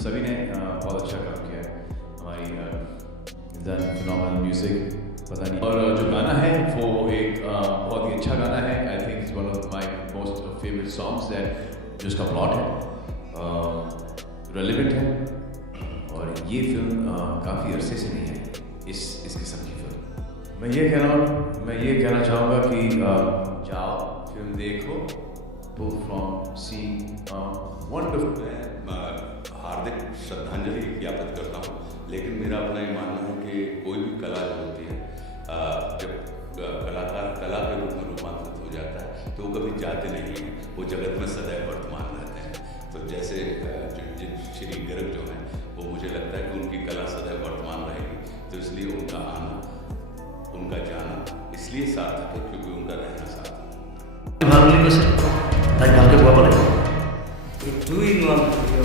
सभी ने बहुत अच्छा काम किया है। हमारी फिनोमिनल म्यूजिक पता नहीं, और जो गाना है वो एक बहुत ही अच्छा गाना है। I think it's one of my most favourite songs that जिसका प्लॉट है रेलेवेंट है, और ये फिल्म काफ़ी अरसे से नहीं है इस किस्म की फिल्म। मैं ये कहना चाहूँगा कि जाओ फिल्म देखो, both from seeing wonderful। हार्दिक श्रद्धांजलि ज्ञापित करता हूँ, लेकिन मेरा अपना ये मानना है कि कोई भी कला जो होती है, जब कलाकार कला के रूप में रूपांतरित हो जाता है तो वो कभी जाते नहीं हैं, वो जगत में सदैव वर्तमान रहते हैं। तो जैसे श्री गर्ग जो हैं, वो मुझे लगता है कि उनकी कला सदैव वर्तमान रहेगी, तो इसलिए उनका आना, उनका जाना इसलिए सार्थक है क्योंकि उनका रहना सार्थक है। ভালো লেগেছে তাই কালকে বাবা লাগে এই 2 in 1 ভিডিও